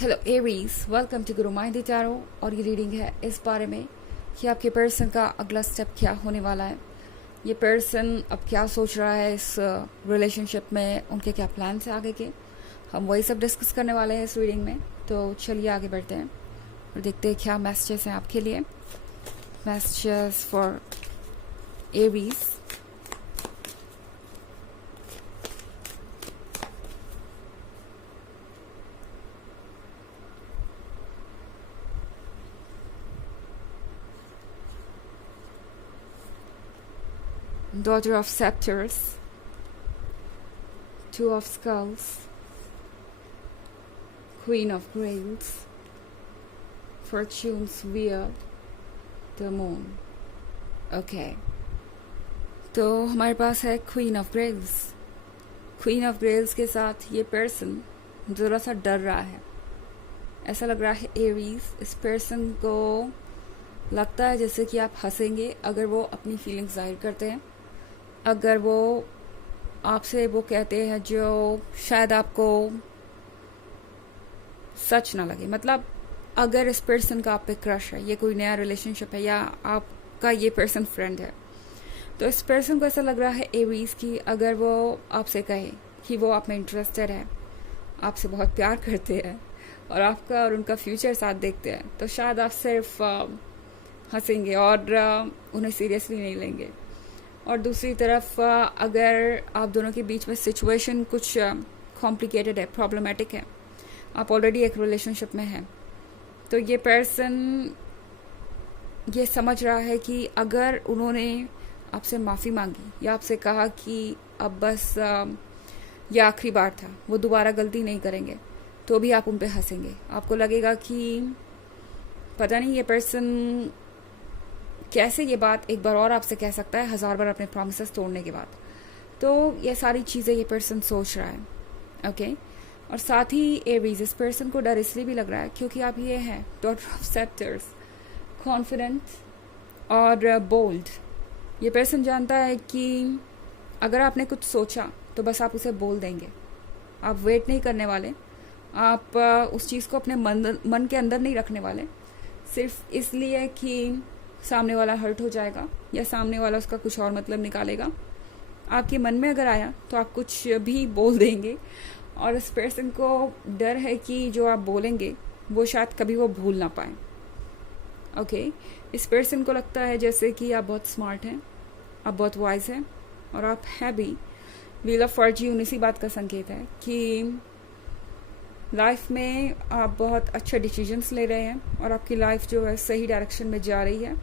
Hello Aries, welcome to Guru mind tarot. और ये reading है इस बारे में कि आपके पर्सन का अगला स्टेप क्या होने वाला है। ये पर्सन अब क्या सोच रहा है इस रिलेशनशिप में, उनके क्या प्लान्स हैं आगे के। हम वही सब डिस्कस करने वाले हैं इस रीडिंग में। तो चलिए आगे बढ़ते हैं और देखते हैं क्या मैसेजेस हैं आपके लिए। Messages for Aries. Daughter of Scepters, Two of Skulls, Queen of Grails, Fortune's Wheel, The Moon. Okay. तो हमारे पास है क्वीन ऑफ ग्रेल्स। क्वीन ऑफ ग्रेल्स के साथ ये पर्सन ज़रा सा डर रहा है। ऐसा लग रहा है एरीज, इस पर्सन को लगता है जैसे कि आप हंसेंगे अगर वो अपनी फीलिंग्स जाहिर करते हैं, अगर वो आपसे वो कहते हैं जो शायद आपको सच ना लगे। मतलब अगर इस पर्सन का आप पे क्रश है, ये कोई नया रिलेशनशिप है या आपका ये पर्सन फ्रेंड है, तो इस पर्सन को ऐसा लग रहा है एरीज कि अगर वो आपसे कहे कि वो आप में इंटरेस्टेड है, आपसे बहुत प्यार करते हैं और आपका और उनका फ्यूचर साथ देखते हैं, तो शायद आप सिर्फ हंसेंगे और उन्हें सीरियसली नहीं लेंगे। और दूसरी तरफ अगर आप दोनों के बीच में सिचुएशन कुछ कॉम्प्लिकेटेड है, प्रॉब्लमेटिक है, आप ऑलरेडी एक रिलेशनशिप में हैं, तो ये पर्सन ये समझ रहा है कि अगर उन्होंने आपसे माफ़ी मांगी या आपसे कहा कि अब बस ये आखिरी बार था, वो दोबारा गलती नहीं करेंगे, तो भी आप उन पे हंसेंगे। आपको लगेगा कि पता नहीं ये पर्सन कैसे ये बात एक बार और आपसे कह सकता है 1000 बार अपने प्रॉमिसेस तोड़ने के बाद। तो ये सारी चीज़ें ये पर्सन सोच रहा है। ओके। और साथ ही एरीज, इस पर्सन को डर इसलिए भी लग रहा है क्योंकि आप ये हैं डॉटर ऑफ सेप्टर्स, कॉन्फिडेंट और बोल्ड। ये पर्सन जानता है कि अगर आपने कुछ सोचा तो बस आप उसे बोल देंगे, आप वेट नहीं करने वाले, आप उस चीज़ को अपने मन के अंदर नहीं रखने वाले सिर्फ इसलिए कि सामने वाला हर्ट हो जाएगा या सामने वाला उसका कुछ और मतलब निकालेगा। आपके मन में अगर आया तो आप कुछ भी बोल देंगे। और इस पर्सन को डर है कि जो आप बोलेंगे वो शायद कभी वो भूल ना पाए। ओके। इस पर्सन को लगता है जैसे कि आप बहुत स्मार्ट हैं, आप बहुत वाइज हैं और आप हैं भी। व्हील ऑफ फॉर्च्यून इसी बात का संकेत है कि लाइफ में आप बहुत अच्छे डिसीजंस ले रहे हैं और आपकी लाइफ जो है सही डायरेक्शन में जा रही है।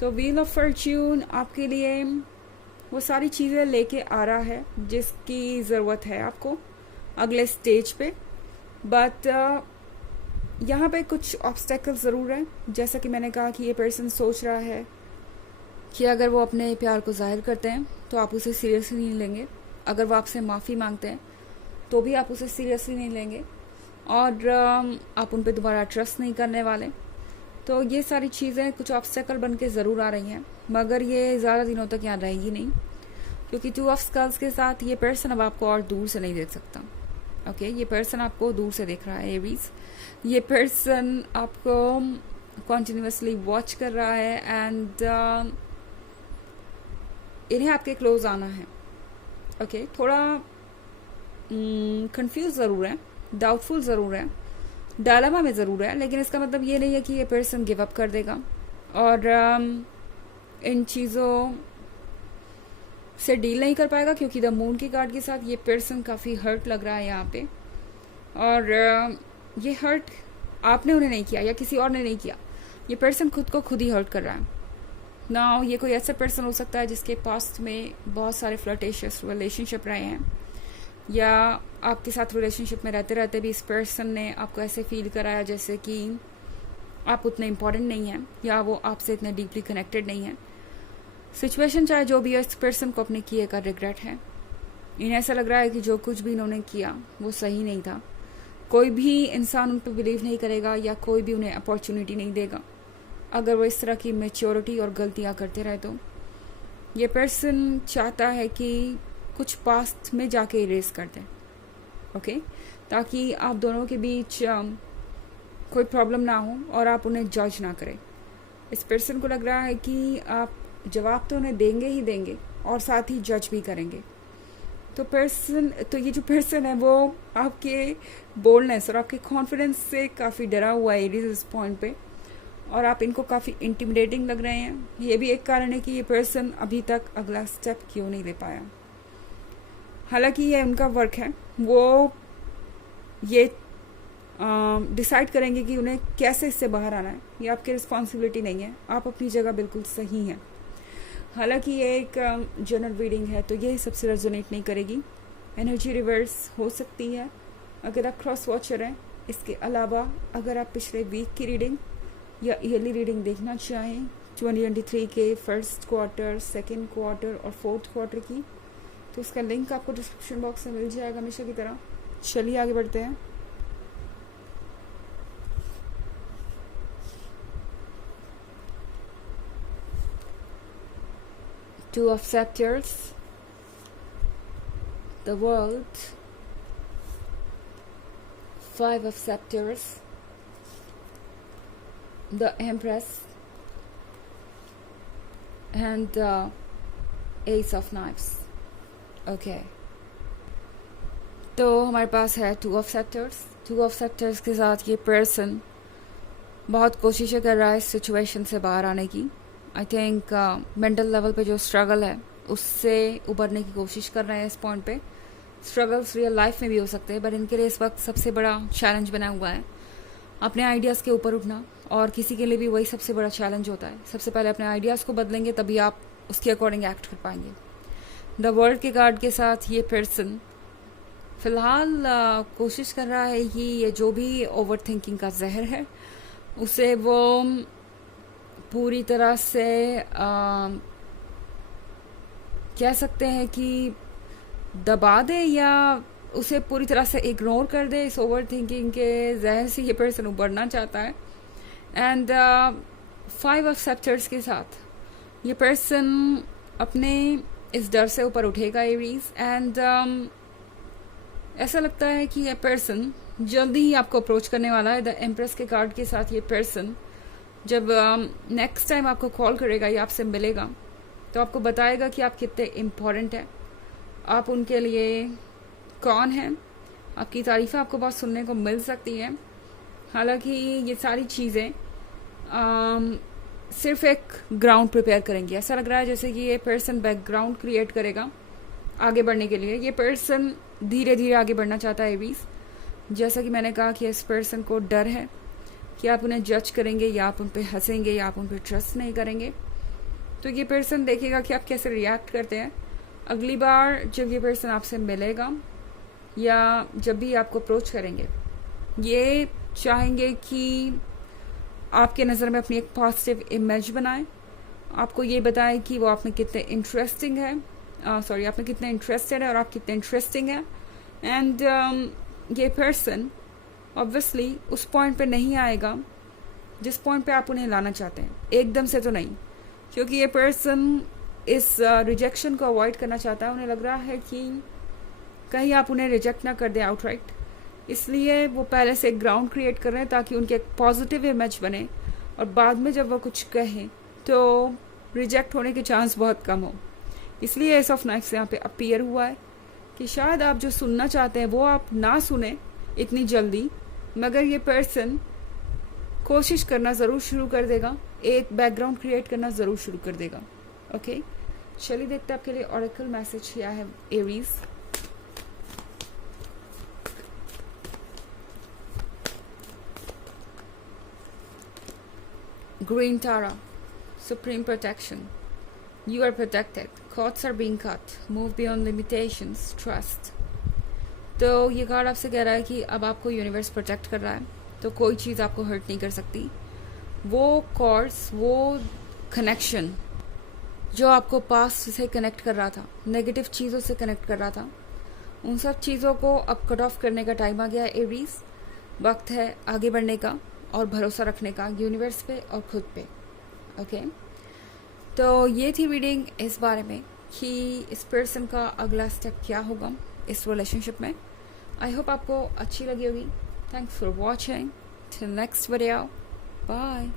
तो व्हील ऑफ फॉर्च्यून आपके लिए वो सारी चीज़ें लेके आ रहा है जिसकी ज़रूरत है आपको अगले स्टेज पे। बट यहाँ पे कुछ ऑब्स्टेकल ज़रूर है। जैसा कि मैंने कहा कि ये पर्सन सोच रहा है कि अगर वो अपने प्यार को जाहिर करते हैं तो आप उसे सीरियसली नहीं लेंगे, अगर वो आपसे माफ़ी मांगते हैं तो भी आप उसे सीरियसली नहीं लेंगे और आप उन पर दोबारा ट्रस्ट नहीं करने वाले। तो ये सारी चीज़ें कुछ ऑब्स्टेकल बन के ज़रूर आ रही हैं, मगर ये ज़्यादा दिनों तक यहाँ रहेगी नहीं क्योंकि टू ऑफ स्कल्स के साथ ये पर्सन अब आपको और दूर से नहीं देख सकता। ओके। ये पर्सन आपको दूर से देख रहा है एरीज। ये पर्सन आपको कॉन्टिन्यूसली वॉच कर रहा है एंड इन्हें आपके क्लोज आना है। ओके। थोड़ा कंफ्यूज ज़रूर है, डाउटफुल ज़रूर है, डायलेमा में ज़रूर है, लेकिन इसका मतलब ये नहीं है कि ये पर्सन गिव अप कर देगा और इन चीज़ों से डील नहीं कर पाएगा क्योंकि द मून की कार्ड के साथ ये पर्सन काफ़ी हर्ट लग रहा है यहाँ पे। और ये हर्ट आपने उन्हें नहीं किया या किसी और ने नहीं किया, ये पर्सन खुद को खुद ही हर्ट कर रहा है ना। ये कोई ऐसा पर्सन हो सकता है जिसके पास्ट में बहुत सारे फ्लर्टेशियस रिलेशनशिप रहे हैं या आपके साथ रिलेशनशिप में रहते रहते भी इस पर्सन ने आपको ऐसे फील कराया जैसे कि आप उतने इम्पॉर्टेंट नहीं हैं या वो आपसे इतने डीपली कनेक्टेड नहीं है। सिचुएशन चाहे जो भी है, इस पर्सन को अपने किए का रिग्रेट है। इन्हें ऐसा लग रहा है कि जो कुछ भी इन्होंने किया वो सही नहीं था। कोई भी इंसान उन पर बिलीव नहीं करेगा या कोई भी उन्हें अपॉर्चुनिटी नहीं देगा अगर वो इस तरह की मेच्योरिटी और गलतियाँ करते रहे। तो ये पर्सन चाहता है कि कुछ पास्ट में जाके इरेज कर दें। ओके। ताकि आप दोनों के बीच कोई प्रॉब्लम ना हो और आप उन्हें जज ना करें। इस पर्सन को लग रहा है कि आप जवाब तो उन्हें देंगे ही देंगे और साथ ही जज भी करेंगे। तो ये जो पर्सन है वो आपके बोल्डनेस और आपके कॉन्फिडेंस से काफ़ी डरा हुआ है एरीज इस पॉइंट पे, और आप इनको काफ़ी इंटिमिडेटिंग लग रहे हैं। ये भी एक कारण है कि ये पर्सन अभी तक अगला स्टेप क्यों नहीं ले पाया। हालांकि ये उनका वर्क है, वो ये डिसाइड करेंगे कि उन्हें कैसे इससे बाहर आना है। ये आपकी रिस्पॉन्सिबिलिटी नहीं है, आप अपनी जगह बिल्कुल सही हैं। हालांकि ये एक जनरल रीडिंग है तो ये सबसे रेजोनेट नहीं करेगी। एनर्जी रिवर्स हो सकती है अगर आप क्रॉस वॉचर हैं। इसके अलावा अगर आप पिछले वीक की रीडिंग या ईयरली रीडिंग देखना चाहें 2023 के फर्स्ट क्वार्टर, सेकेंड क्वार्टर और फोर्थ क्वार्टर की, तो इसका लिंक आपको डिस्क्रिप्शन बॉक्स में मिल जाएगा हमेशा की तरह। चलिए आगे बढ़ते हैं। Two of Scepters, the World, Five of Scepters, the Empress, and the Ace of Knives. Okay. तो हमारे पास है Two of Scepters। Two of Scepters के साथ ये पर्सन बहुत कोशिशें कर रहा है इस सिचुएशन से बाहर आने की। आई थिंक मेंटल लेवल पे जो स्ट्रगल है उससे उबरने की कोशिश कर रहे हैं इस पॉइंट पे। स्ट्रगल्स रियल लाइफ में भी हो सकते हैं, बट इनके लिए इस वक्त सबसे बड़ा चैलेंज बना हुआ है अपने आइडियाज़ के ऊपर उठना, और किसी के लिए भी वही सबसे बड़ा चैलेंज होता है। सबसे पहले अपने आइडियाज़ को बदलेंगे तभी आप उसके अकॉर्डिंग एक्ट कर पाएंगे। द वर्ल्ड के कार्ड के साथ ये पर्सन फिलहाल कोशिश कर रहा है कि ये जो भी ओवर थिंकिंग का जहर है उसे वो पूरी तरह से कह सकते हैं कि दबा दे या उसे पूरी तरह से इग्नोर कर दे। इस ओवर थिंकिंग के जहर से ये पर्सन उबरना चाहता है। एंड 5 ऑफ सेप्टर्स के साथ ये पर्सन अपने इस डर से ऊपर उठेगा एरीज। एंड ऐसा लगता है कि ये पर्सन जल्दी ही आपको अप्रोच करने वाला है। द एम्प्रेस के कार्ड के साथ ये पर्सन जब नेक्स्ट टाइम आपको कॉल करेगा या आपसे मिलेगा तो आपको बताएगा कि आप कितने इम्पोर्टेंट हैं, आप उनके लिए कौन हैं। आपकी तारीफ़ें आपको बहुत सुनने को मिल सकती हैं। हालांकि ये सारी चीज़ें सिर्फ एक ग्राउंड प्रिपेयर करेंगी। ऐसा लग रहा है जैसे कि ये पर्सन बैकग्राउंड क्रिएट करेगा आगे बढ़ने के लिए। ये पर्सन धीरे धीरे आगे बढ़ना चाहता है एरीज। जैसा कि मैंने कहा कि इस पर्सन को डर है कि आप उन्हें जज करेंगे या आप उन पर हंसेंगे या आप उन पर ट्रस्ट नहीं करेंगे। तो ये पर्सन देखेगा कि आप कैसे रिएक्ट करते हैं। अगली बार जब ये पर्सन आपसे मिलेगा या जब भी आपको अप्रोच करेंगे, ये चाहेंगे कि आपके नज़र में अपनी एक पॉजिटिव इमेज बनाएं, आपको ये बताएं कि वो आप में कितने इंटरेस्टिंग है, आप में कितने इंटरेस्टेड है और आप कितने इंटरेस्टिंग है। एंड ये पर्सन ऑब्वियसली उस पॉइंट पे नहीं आएगा जिस पॉइंट पे आप उन्हें लाना चाहते हैं, एकदम से तो नहीं, क्योंकि ये पर्सन इस रिजेक्शन को अवॉइड करना चाहता है। उन्हें लग रहा है कि कहीं आप उन्हें रिजेक्ट ना कर दें आउटराइट, इसलिए वो पहले से एक ग्राउंड क्रिएट कर रहे हैं ताकि उनके एक पॉजिटिव इमेज बने और बाद में जब वो कुछ कहें तो रिजेक्ट होने के चांस बहुत कम हो। इसलिए एस ऑफ नाइफ्स यहाँ पे अपीयर हुआ है कि शायद आप जो सुनना चाहते हैं वो आप ना सुने इतनी जल्दी, मगर ये पर्सन कोशिश करना ज़रूर शुरू कर देगा, एक बैकग्राउंड क्रिएट करना ज़रूर शुरू कर देगा। ओके, चलिए देखते हैं आपके लिए ऑरेकल मैसेज क्या है Aries. Green Tara, Supreme Protection. You are protected. Cords are being cut. Move beyond limitations. Trust. तो ये कार्ड आपसे कह रहा है कि अब आपको यूनिवर्स प्रोटेक्ट कर रहा है, तो कोई चीज़ आपको हर्ट नहीं कर सकती। वो कॉर्ड्स, वो कनेक्शन जो आपको पास्ट से कनेक्ट कर रहा था, नेगेटिव चीज़ों से कनेक्ट कर रहा था, उन सब चीज़ों को अब कट ऑफ करने का टाइम आ गया है एरीज। वक्त है आगे बढ़ने का और भरोसा रखने का यूनिवर्स पे और खुद पे। ओके, तो ये थी रीडिंग इस बारे में कि इस पर्सन का अगला स्टेप क्या होगा इस रिलेशनशिप में। आई होप आपको अच्छी लगी होगी। Thanks for watching. Till next video. Bye.